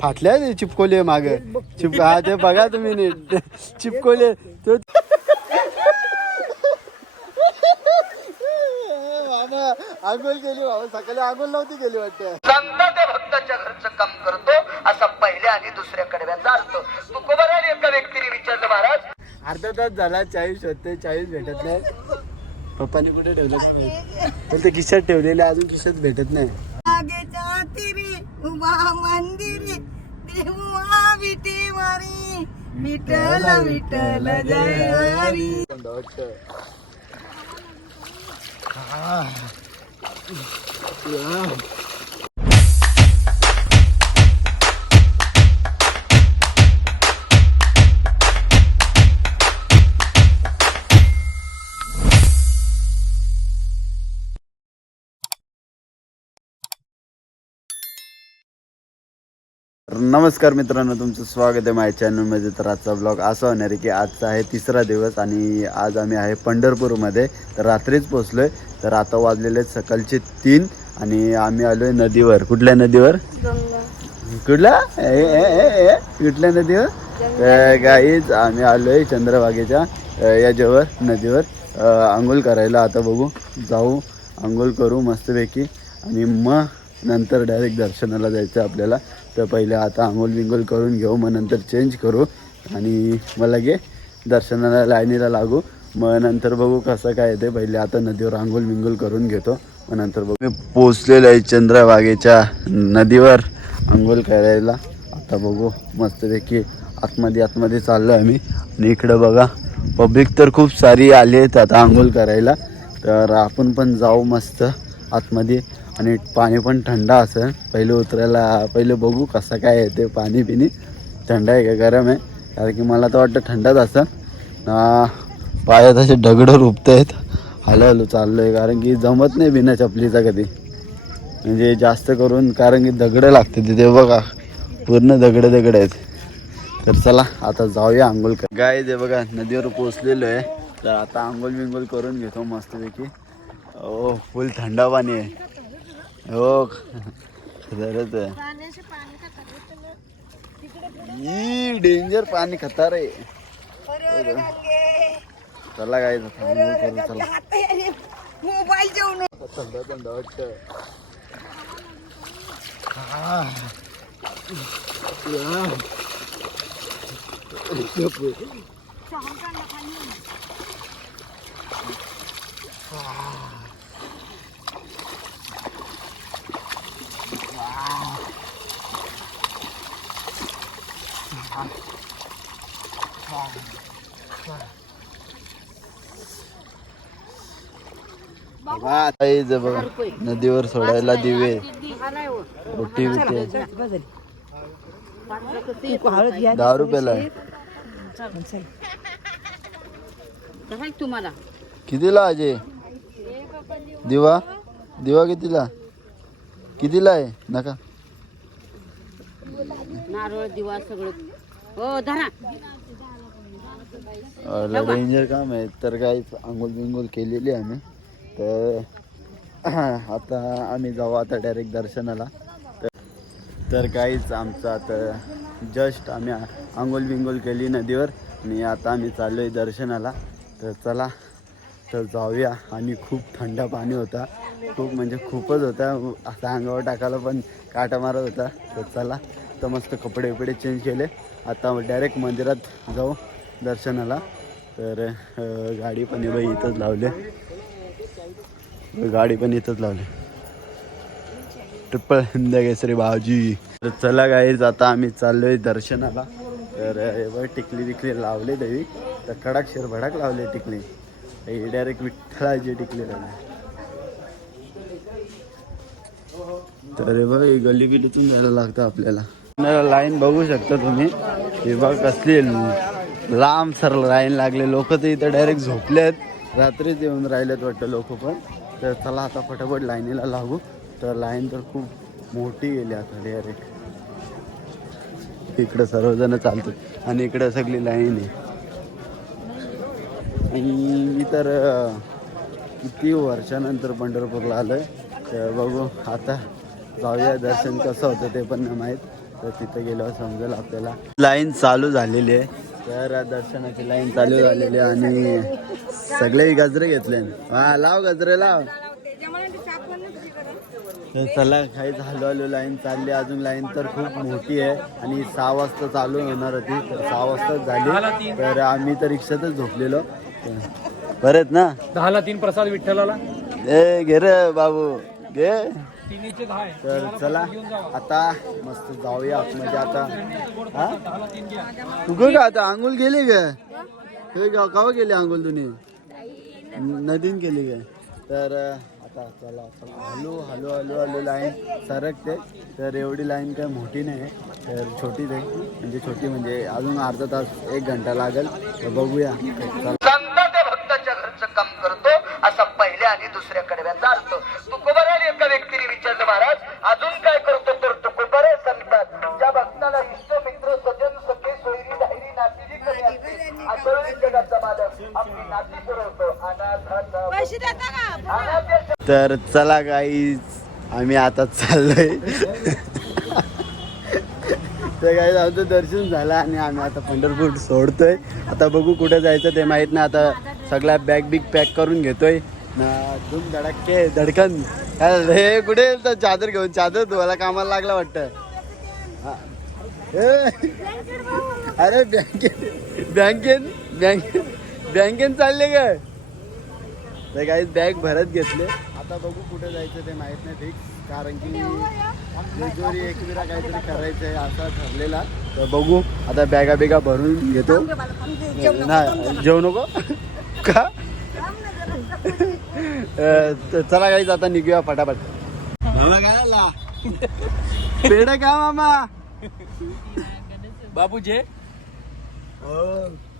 फाटल्या चिपकोले माग हा ते बघा तुम्ही नीट चिपकोले तो आंघोळ केली बाबा सकाळी आंघोळ नव्हती केली वाटतं. चांगला त्या भक्ताच्या घरचं काम करतो असा पहिल्या आणि दुसऱ्या कडव्याचा अर्थ तू कोबराने एका व्यक्तीने विचारलं महाराज. अर्धा तास झाला 40 होते 40 भेटत नाही. पप्पाने कुठे ठेवलं का माहिती पण ते खिशात ठेवलेले अजून खिशात भेटत नाही. विठ्ठल विठ्ठल जय हरी. नमस्कार मित्रांनो, तुमचं स्वागत आहे माझ्या चॅनलमध्ये. तर आजचा ब्लॉग असा होणार आहे की आजचा आहे 3रा दिवस आणि आज आम्ही आहे पंढरपूरमध्ये. तर रात्रीच पोचलो आहे. तर आता वाजलेले सकाळचे 3 आणि आम्ही आलो आहे नदीवर. कुठल्या नदीवर? कुठल्या नदीवर? गाईच आम्ही आलो आहे चंद्रभागेच्या याच्यावर नदीवर आंघोळ करायला. आता बघू जाऊ आंघोळ करू मस्तपैकी आणि मग नंतर डायरेक्ट दर्शनाला जायचं आपल्याला. तर पहिले आता आंघोळ बिंघोळ करून घेऊ, मग नंतर चेंज करू आणि मग लगे दर्शनाला लाईनीला लागू. मग नंतर बघू कसं काय येते. पहिले आता नदीवर आंघोळ बिंघोळ करून घेतो, मग नंतर बघू. मी पोचलेलो आहे चंद्रभागेच्या नदीवर आंघोळ करायला. आता बघू मस्तपैकी आतमध्ये चाललो आहे आम्ही. आणि इकडं बघा पब्लिक तर खूप सारी आली आहेत आता आंघोळ करायला. तर आपण पण जाऊ मस्त आतमध्ये आणि पाणी पण थंड असेल. पहिले बघू कसं काय आहे ते पाणी पिणी. थंड आहे का गरम आहे? कारण की मला तर वाटतं थंडच असेल. पायात असे दगडं रुपत आहेत. हळूहळू चाललो आहे कारण की जमत नाही बिना चपलीचा कधी, म्हणजे जास्त करून कारण की दगडं लागते तिथे बघा पूर्ण दगड आहेत. तर चला आता जाऊया आंघोळ कर. गाय ते बघा नदीवर पोचलेलो आहे. तर आता आंघोळ बिंघोळ करून घेतो मस्तपैकी. ओ फुल थंड पाणी आहे. हो खरंच आहे. डेंजर पाणी खतार आहे. चला काय करू चला. मोबाईल जेवण थंड वाटतं. बघा नदीवर सोडायला दिवे रोटी बिटे 10 रुपयाला आहे. तुम्हाला कितीला अजय दिवा कितीला आहे? नका नारळ दिवा सगळं हो धरा. डेंजर काम आहे. तर काही आंघोळ बिंघोळ केलेली आम्ही. तर आता आम्ही जाऊ आता डायरेक्ट दर्शनाला. तर काहीच आमचं आता जस्ट आम्ही आंघोळ बिंघोळ केली नदीवर आणि आता आम्ही चाललो आहे दर्शनाला. तर चला तर जाऊया. आणि खूप थंड पाणी होता, खूप म्हणजे खूपच होता. आता अंगावर टाकायला पण काटा मारत होता. तर चला तर मस्त कपडे वपडे चेंज केले. आता डायरेक्ट मंदिरात जाऊ दर्शनाला. तर गाडी पण इथंच लावली. ट्रिपल हिंद केसरी भाजी. तर चला गाईज आता आम्ही चाललोय दर्शनाला. तर टिकली बिकली लावले देवी. तर कडक शेर भडक लावले टिकली. डायरेक्ट विठ्ठलाची टिकली लावली. तर बघ गल्ली बिलीतून जायला लागतं आपल्याला. लाईन बघू शकता तुम्ही. हे बघ कसली लांब सर लाईन लागले. लोक तर इथं डायरेक्ट झोपले आहेत. रात्रीच येऊन राहिलेत वाटतं लोक पण. तर चला आता फटाफट लाईनीला लागू. तर लाईन तर खूप मोठी गेली आता डायरेक्ट. इकडं सर्वजण चालतात आणि इकडं सगळी लाईन आहे. आणि मी तर किती वर्षानंतर पंढरपूरला आलो आहे. तर बघू आता जाऊया, दर्शन कसं होतं ते पण नाही माहीत, तर तिथे गेल्यावर समजेल आपल्याला. लाईन चालू झालेली आहे, तर दर्शनाची लाईन चालू झालेली आहे आणि सगळे गजरे घेतले. हा लाव गजरे लाव. तर चला काहीच हळूहळू लाईन चालली, अजून लाईन तर खूप मोठी आहे आणि 6 वाजता चालू होणार होती, तर 6 वाजताच झाली. तर आम्ही तर रिक्षातच झोपलेलो. परत ना 10:03 प्रसाद विठ्ठलाला. ए घे रे बाबू घे. तर चला आता मस्त जाऊया आतमध्ये आता. हा तू का आता आंघोळ गेली का? कवा गेली आंघोळ तुम्ही? नदीन केली काय? तर आता चला हळू हळू हळू हळू लाईन सरकते. तर एवढी लाईन काय मोठी नाही, तर छोटीच आहे, म्हणजे छोटी म्हणजे अजून अर्धा तास 1 घंटा लागेल. तर बघूया. सांगता त्या भक्ताच्या घरचं काम करतो असा पहिल्या आणि दुसऱ्या कडव्याचा अर्थ. तुकोबाराने एका व्यक्तीने विचारलं, महाराज अजून काय करतो? तर तुकोबारे सांगतात, ज्या भक्ताला इष्ट मित्र सजन सखे सोयरी धायरी नातीजी कमी असते, आंदोलन जगाचा मालक आपली नाती पुरवतो. तर चला गाईज आम्ही आता चाललोय. तर गाईज आमचं दर्शन झालं आणि आम्ही आता पंढरपूर सोडतोय. आता बघू कुठे जायचं ते माहित नाही. आता सगळ्या बॅग बिग पॅक करून घेतोय. धूम धडक्के धडकन. हे कुठे तर चादर घेऊन, चादर धुवायला कामाला लागला वाटतं. अरे बँकेन चालले काय? तर काही बॅग भरत घेतले. आता बघू कुठे जायचं ते माहित नाही फिक्स, कारण की जेजुरी एकविरा काहीतरी करायचं आहे असा ठरलेला. तर बघू आता बॅगा बिगा भरून घेतो. नाही जेवू नको का? चला काहीच आता निघूया फटाफट. मामा काय आला पेढ का मामा? बाबूजे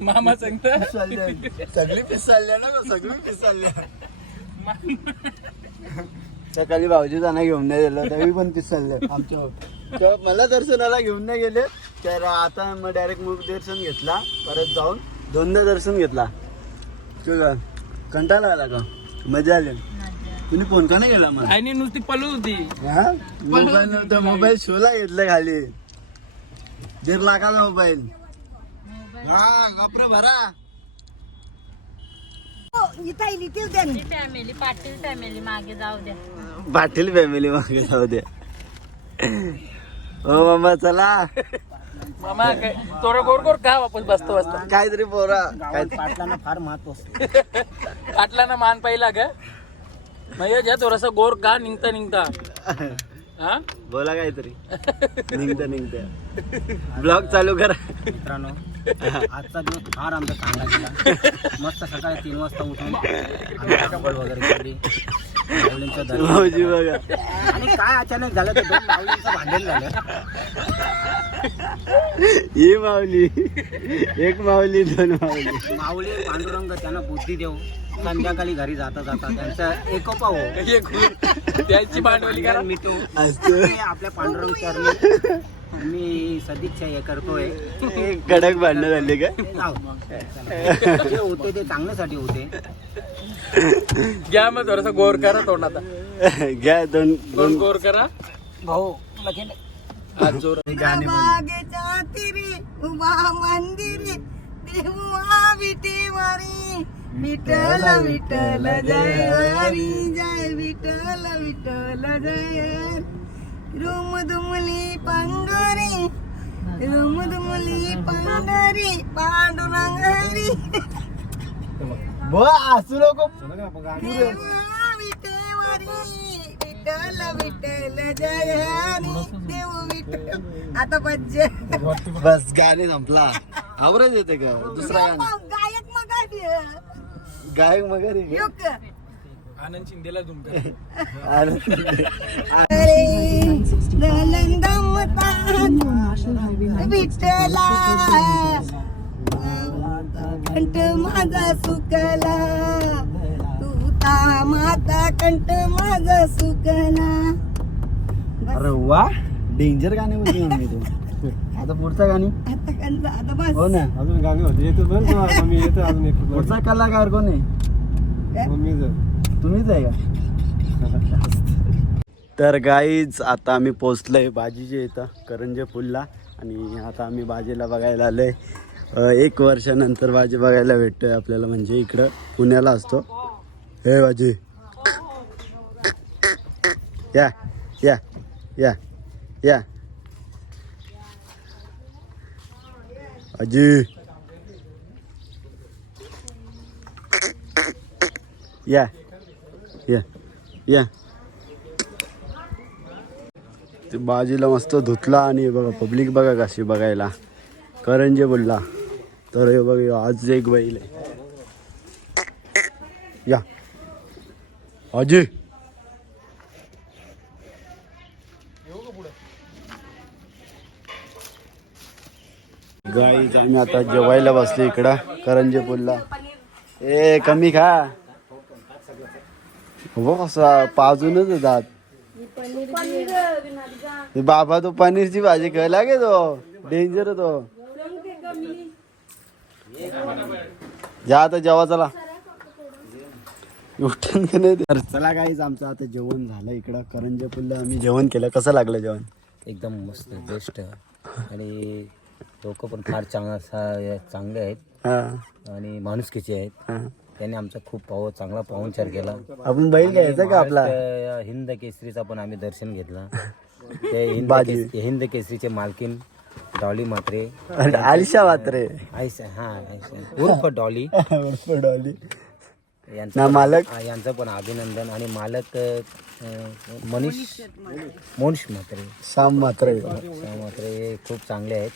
मामा सांगता सगळी पिसाळल्या ना, सगळी पिसाळल्या. सकाळी भाऊजी जाणं घेऊन नाही गेलं, त्यावेळी पण पिसाळले आमच्या. तर मला दर्शनाला घेऊन नाही गेले, तर आता मग डायरेक्ट मूळ दर्शन घेतला. परत जाऊन 2दा दर्शन घेतला. तुझा कंटाळा आला का? मजा आली. तुम्ही फोन का नाही गेला? मला आईने नुसती पळत होती. हा मोबाईल नव्हता, मोबाईल शोला घेतलं खाली. 1.5 लाखाचा मोबाईल. हा बापरे भरा. फॅमिली पाटील फॅमिली मागे जाऊ द्या. पाटील फॅमिली मागे जाऊ द्या. हो मामा चला. मामा तोरा गोर गोर का वापस बसता काहीतरी पोरा काय पाटलांना फार महत्व असतं. पाटलांना मान पाहिला ग म्हणजे थोडासा गोर का निघता हा बोला काहीतरी. निघता ब्लॉग चालू करा मित्रांनो. आजचा दिवस फार आमचा चांगला गेला. मस्त सकाळी 3 वाजता उठून आम्ही आंघोळ वगैरे केली. माऊलींचं दर्शन भाऊजी केलं. बघा आणि काय अचानक झालं तर 2 माऊलींचं भांडण झालं. ही माऊली, एक माऊली 2 माऊली. माऊली पांडुरंग त्यांना बुद्धी देऊ, संध्याकाळी घरी जाता जाता त्यांचा एकोपा हो, त्यांची भांडवली करा. मिटू. असतं. हे आपल्या पांडुरंग चरणी मी सदिच्छा हे करतोय. कडक भांडणं झाले का? जाऊ. जे होते ते चांगल्यासाठी होते. घ्या मग थोडासा गोर करा तोंडाचा. घ्या 2 गोर करा भाऊ लगेच आज जोर. गाणे बागेच्या तिरी उभा मंदिरी देवा विटेवारी विठ्ठल विठ्ठल जय हरी जय विठ्ठल विठ्ठल जय हरी. रुमधुमली पंढरी रुमधुमली पंढरी पांडुरंग हरी असू नको. देवा विटेवारी विठ्ठल विठ्ठल जय हरी देव विठ्ठल. आता पज्जे बस गाणे संपला. आवरच येते का दुसरा गाणं? गायक मग गायक मगर आनंद शिंदेला झुमका. विठ्ठला कंठ माझा सुकला तू माता कंठ माझा सुकला. अरे वा डेंजर गाणे बोलते मम्मी तू. आता पुढचा गाणी आता कंचा आता बस. हो ना, अजून गाणी होते येतो बरं मी येतो अजून एक पुढचा कलाकार कोण आहे? तुम्हीच आहे का? तर गाईज आता आम्ही पोचलोय बाजीच्या इथं करंजे पुलला आणि आता आम्ही बाजीला बघायला आलोय. 1 वर्षानंतर बाजी बघायला भेटतोय आपल्याला, म्हणजे इकडं पुण्याला असतो. हे बाजी या या या या बाजी या या या. ते बाजीला मस्त धुतला आणि बघा पब्लिक बघा कशी बघायला करंजे बोलला. तर हे बघा आज एक बैल आहे. या आजी गाईज आम्ही आता जेवायला बसलो इकडं करंजे पुलला. ए कमी खा हो कसा पाजूनच जात. बाबा तो पनीरची भाजी खायला गे तो डेंजर तो. जा आता जेवा चला उठून का नाही. तर चला गाईज आमचं आता जेवण झालं इकडं करंजे पुलला आम्ही जेवण केलं. कसं लागलं जेवण? एकदम मस्त बेस्ट आणि लोक पण फार चांगले आहेत हा आणि माणुसकीचे आहेत. हा. त्यांनी आमचा खूप चांगला पाहुणचार केला. आपण बैल घ्यायचा का आपला? हिंद केसरीचा पण आम्ही दर्शन घेतला. बाजी. ते हिंद केसरीचे मालकीन डॉली म्हात्रे, आलिशा मात्रे आयशा उर्फ डॉली डॉली ना यांचा मालक. यांचं पण अभिनंदन. आणि मालक मोनिश म्हात्रे श्याम मात्रे हे खूप चांगले आहेत.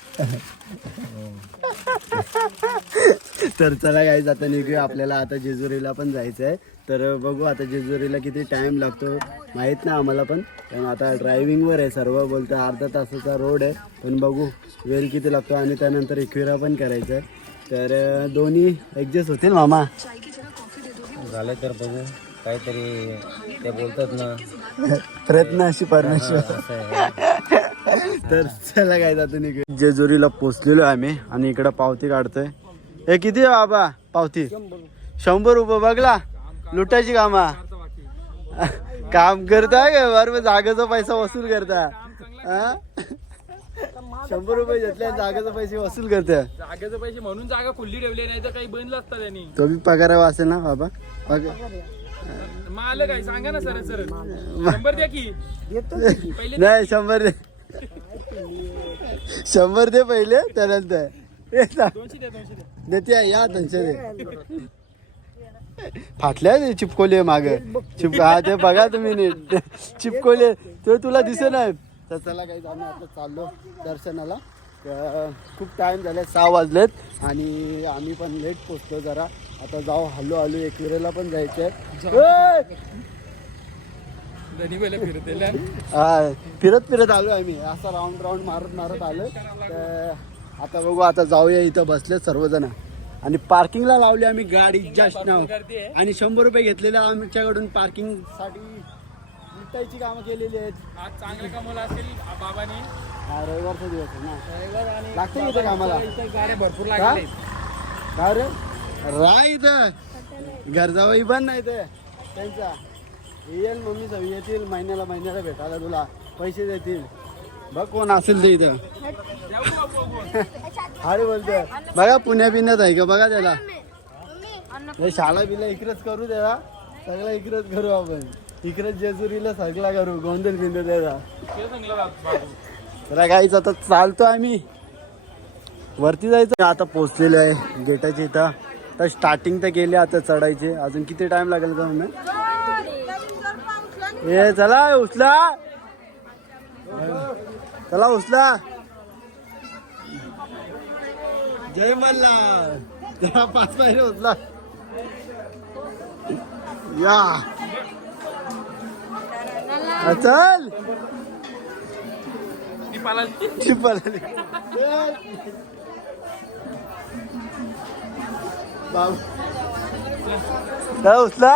तर चला गाईज आता निघूया. आपल्याला आता जेजुरीला पण जायचं आहे. तर बघू आता जेजुरीला किती टाइम लागतो माहीत नाही आम्हाला पण, कारण आता ड्रायव्हिंगवर आहे सर्व. बोलतं अर्धा तासाचा रोड आहे, पण बघू वेळ किती लागतो. आणि त्यानंतर एकविरा पण करायचं आहे. तर दोन्ही ॲडजस्ट होतील मामा. झालं तर बघू काहीतरी ते बोलतात ना प्रयत्न अशी परमेश्वर. असं आहे. तर चला काय जातो निघूया. जेजुरीला पोचलेलो आहे आम्ही आणि इकडं पावती काढतोय. हे किती आहे बाबा पावती? 100 रुपये. बघला लुटायची कामा काम करताय का बरोबर. जागेचा पैसा वसूल करता. 100 रुपये घेतल्या जागेचा पैसे वसूल करते. जागेचे पैसे म्हणून जागा खुल्ली ठेवली नाही तर काही बंद असतात त्यांनी. तो बी पगार असेल ना बाबा? माल काय सांगा ना सर सर. 100 द्या की नाही 100 दे. 100 दे पहिले त्यानंतर 200 द्या. देते या 200 दे. फाटल्या ते चिपकोले मागे हा ते बघा तुम्ही नीट चिपकोले तो तुला दिसे नाही. तर चला काही आम्ही आता चाललो दर्शनाला. खूप टाइम झाले 6 वाजलेत आणि आम्ही पण लेट पोचलो जरा. आता जाऊ हल्लो एकविरेला पण जायचं आहे. हा फिरत आलो आम्ही असं राऊंड मारत आलो. तर आता बघू आता जाऊया. इथं बसले सर्वजण आणि पार्किंगला लावली आम्ही गाडी जस्ट नाव. आणि 100 रुपये घेतलेले आमच्याकडून पार्किंग साठी. लुटायची कामं केलेली आहेत. आज चांगलं कमवलं असेल बाबांनी. हा रविवारचा दिवस आहे ना. लागते इथं कामाला गाड्या भरपूर का? लागले. का रे राह इथं घरजावाई पण नाही ते त्यांचा. येईल मम्मी सगळी येतील महिन्याला भेटायला तुला पैसे देतील. बघ कोण असेल ते इथं. अरे बोलतोय बघा पुण्यात आहे का बघा त्याला. शाळा बिला इकडेच करू त्याला. सगळं इकडेच करू आपण. इकडेच जेजुरीला सगळा करू गोंधळ बिंदू त्याचा. तर काहीच आता चालतो आम्ही वरती जायचं. आता पोचलेलो आहे गेटाच्या इथं. तर स्टार्टिंग तर केली आता चढायचे. अजून किती टाइम लागेल का म्हणून. ए चला उचला चला उचला. जय मल्हार. जरा 5 पायऱ्या उचला. या चल चिपाला उचला.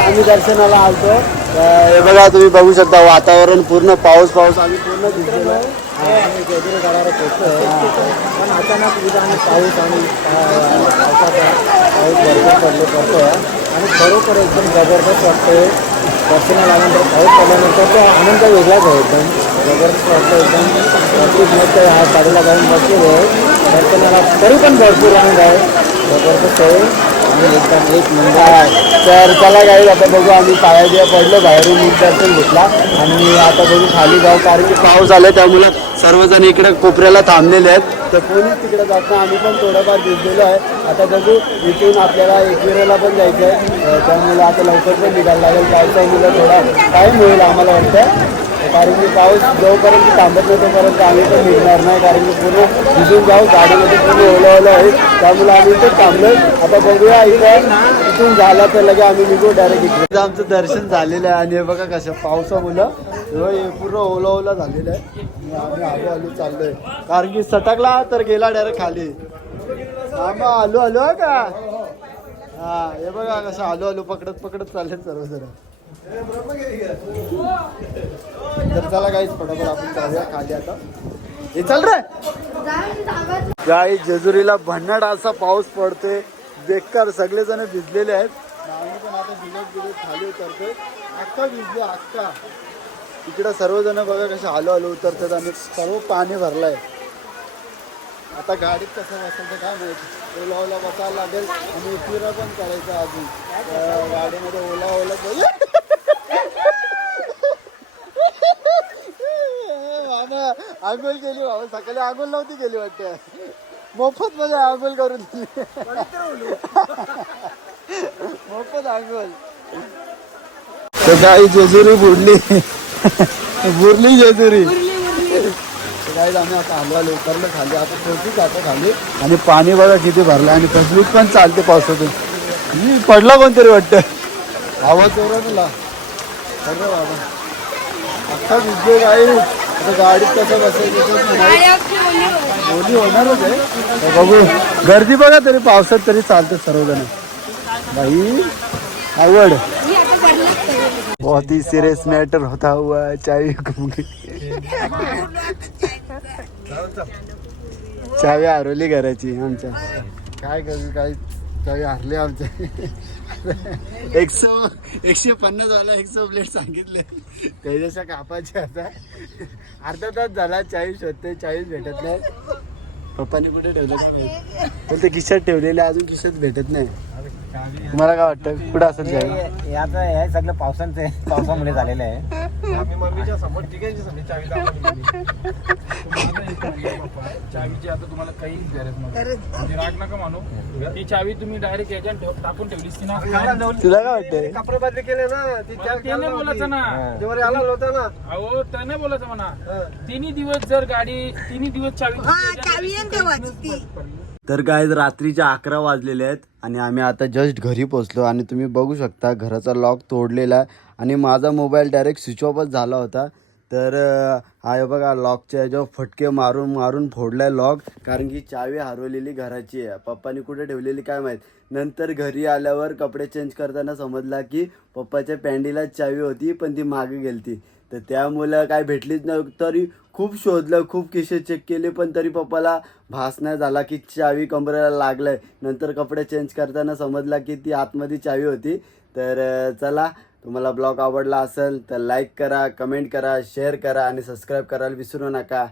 आम्ही दर्शनाला आलतो. हे बघा तुम्ही बघू शकता वातावरण पूर्ण पाऊस. आम्ही पूर्ण भिजलेलो आहे. पण अचानक विधान पाऊस आणि पावसाचा पाऊस भरपूर पडतोय आणि खरोखर एकदम जबरदस्त वाटतोय. दर्शनाला आल्यानंतर पाऊस पडल्यानंतर तो आनंद वेगळाच आहे एकदम जबरदस्त वाटतं एकदम खूप मस्त ह्या गाडीला जाऊन बसलेले आहे दर्शनाला तरी पण भरपूर आनंद आहे जबरदस्त आहे आणि एकदम एक नंबर. तर चला काही आता बघू आम्ही पाया पडलो बाहेरून नीट दर्शन घेतला आणि आता बघू खाली जाऊ कारण की पाऊस आला त्यामुळे सर्वजण इकडे कोपऱ्याला थांबलेले आहेत तर कोणीच तिकडे जात नाही आम्ही पण थोडंफार भिजलेलो आहे आता बघू इथून आपल्याला एकविरेला पण जायचं आहे त्यामुळे आता लवकर पण निघायला लागेल पावसामुळे थोडा टाईम होईल आम्हाला वाटतं कारण की पाऊस जोपर्यंत थांबत नाही तोपर्यंत आम्ही पण निघणार नाही कारण की पूर्ण भिजून जाऊ गाडीमध्ये पूर्ण ओलं आहे त्यामुळे आम्ही इथं थांबलोय आता बघूया इथून झाला तर लगे आम्ही निघू डायरेक्ट इकडे आमचं दर्शन झालेलं आहे आणि हे बघा कसं पावसामुळं पूर्ण ओला झालेलं आहे आम्ही आलो चाललोय कारण की सटकला तर गेला डायरेक्ट खाली आम्ही आलो का हा हे बघा कसं आलो पकडत चालले सर्वजण तर चला काहीच फटाफट आपण जाऊया खाली आता हे चल रे गाई जेजुरीला भन्नाट असा पाऊस पडतोय बेकार सगळेजण भिजलेले आहेत आम्ही पण आता भिजत खाली उतरतोय अख्खा भिजले अख्खा इकडं सर्वजण बघा कसे आलो उतरतात आणि सर्व पाणी भरलंय आता गाडीत कसं बसायचं काय माहिती ओला बसायला लागेल आणि उशिरा पण करायचं अजून गाडीमध्ये ओला आंघोळ केली बाबा सकाळी आंघोळ नव्हती केली वाटतं मोफत मध्ये आंघोळ करून दिली मोफत आंघोळ तर काही जेजुरी बुडली जेजुरी काही आम्ही आता आलो उतरलं खाली आता पोहोचूच आता खाली आणि पाणी बघा किती भरलं आणि फसलीत पण चालते पावसातून पडला कोणतरी वाटतं आवाज जोरा तुला सगळं बाबा अख्खा भिजले काही आता गाडीत कसं बसायचं ओली होणारच आहे बघू गर्दी बघा तरी पावसात तरी चालतं सर्वजण भाई आवड बहुत ही सिरियस मॅटर होता हुआ चावी चावी हरवली घराची आमच्या काय करू काय चावी हरली आमच्या 150 वाला 100 प्लेट सांगितले त्याच्या कापायचे आता अर्धा तास झाला 40 शोधते 40 भेटत नाही पप्पाने कुठे ठेवलं काय माहिती पण ते खिशात ठेवलेले अजून खिशात भेटत नाही तुम्हाला काय वाटतं कुठं असेल चावी आता हे सगळं पावसामुळे झालेलं आहे चावीची आता तुम्हाला काही गरज नाही राग नका मानू ती चावी तुम्ही डायरेक्ट याच्यात टाकून ठेवलीस ना तुला काय वाटतंय कपडे बदली केले ना ते नाही बोलायचं ना आला होता ना अहो ते नाही बोलायचं म्हणा तिन्ही दिवस जर गाडी तिन्ही दिवस चावी तर काय रात्रीचे 11 वाजलेले आहेत आणि आम्ही आता जस्ट घरी पोचलो आणि तुम्ही बघू शकता घराचा लॉक तोडलेला आहे आणि माझा मोबाईल डायरेक्ट स्विच ऑफच झाला होता तर हा बघा लॉकच्या याच्यावर फटके मारून फोडलाय लॉक कारण की चावी हरवलेली घराची आहे पप्पानी कुठे ठेवलेली काय माहीत नंतर घरी आल्यावर कपडे चेंज करताना समजला की पप्पाच्या पॅन्टीलाच चावी होती पण ती मागे गेलती तर त्यामुळं काय भेटलीच नाही तरी खूप शोधलं खूप किशे चेक केले पण तरी पप्पाला भास नाही झाला की चावी कमरेला लागलाय नंतर कपडे चेंज करताना समजला की ती आतमध्ये चावी होती तर चला तुम्हाला ब्लॉग आवडला असेल तर लाईक करा कमेंट करा शेअर करा आणि सबस्क्राईब करायला विसरू नका